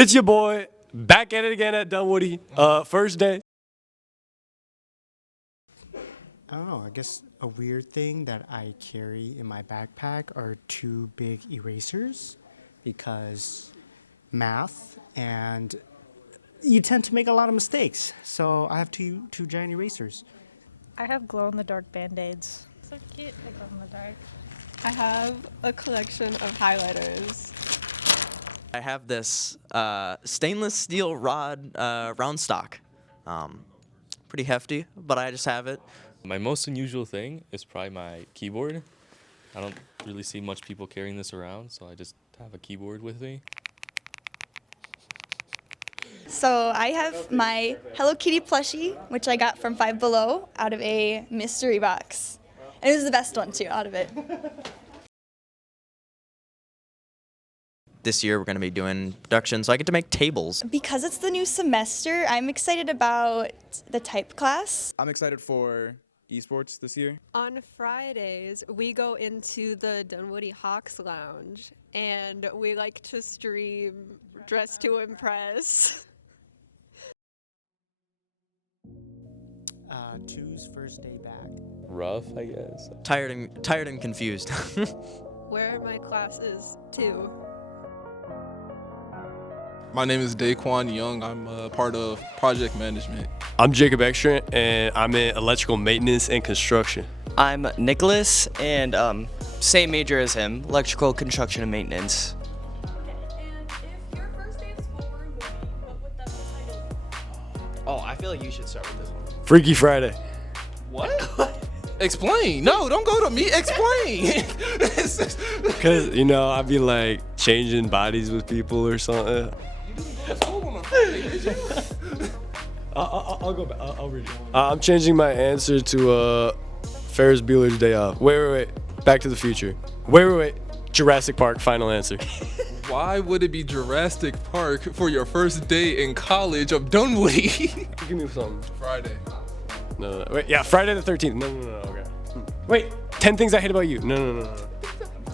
It's your boy, back at it again at Dunwoody. First day. I don't know. I guess a weird thing that I carry in my backpack are two big erasers because math and you tend to make a lot of mistakes. So I have two giant erasers. I have glow-in-the-dark Band-Aids. So cute, they glow in the dark. I have a collection of highlighters. I have this stainless steel rod round stock. Pretty hefty, but I just have it. My most unusual thing is probably my keyboard. I don't really see much people carrying this around, so I just have a keyboard with me. So I have my Hello Kitty plushie, which I got from Five Below out of a mystery box. And it was the best one too, out of it. This year we're going to be doing production, so I get to make tables. Because it's the new semester, I'm excited about the type class. I'm excited for esports this year. On Fridays, we go into the Dunwoody Hawks Lounge, and we like to stream Dress to Impress. Two's first day back. Rough, I guess. Tired and confused. Where my class is, too. My name is Daquan Young. I'm a part of project management. I'm Jacob Ekstrand, and I'm in electrical maintenance and construction. I'm Nicholas, and same major as him, electrical construction and maintenance. Oh, I feel like you should start with this one. Freaky Friday. What? Explain. No, don't go to me. Explain. Because, I'd be like changing bodies with people or something. I'll go back. I'll read it. I'm changing my answer to Ferris Bueller's Day Off. Wait. Back to the Future. Wait. Jurassic Park, final answer. Why would it be Jurassic Park for your first day in college of Dunwoody? Give me something. Friday. No. Wait, yeah, Friday the 13th. No, okay. Wait, 10 Things I Hate About You. No.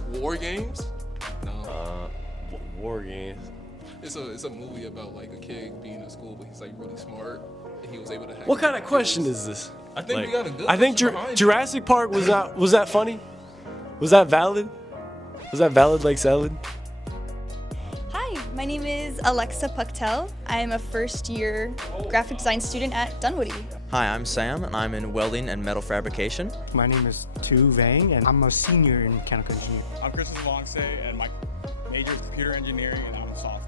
War Games? No. War Games. It's a movie about like a kid being in school, but he's like really smart, and he was able to hack. What kind of question is this? I think we got a good. I think question behind it. Jurassic Park was that funny? Was that valid? Was that valid like salad? Hi, my name is Alexa Pucktel. I am a first-year graphic design student at Dunwoody. Hi, I'm Sam, and I'm in welding and metal fabrication. My name is Tu Vang, and I'm a senior in mechanical engineering. I'm Christian Longstay, and my major is computer engineering, and I'm a sophomore.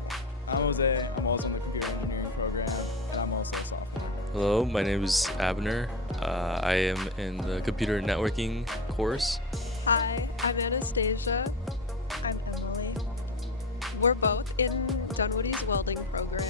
I'm Jose. I'm also in the computer engineering program, and I'm also a sophomore. Hello, my name is Abner. I am in the computer networking course. Hi, I'm Anastasia. I'm Emily. We're both in Dunwoody's welding program.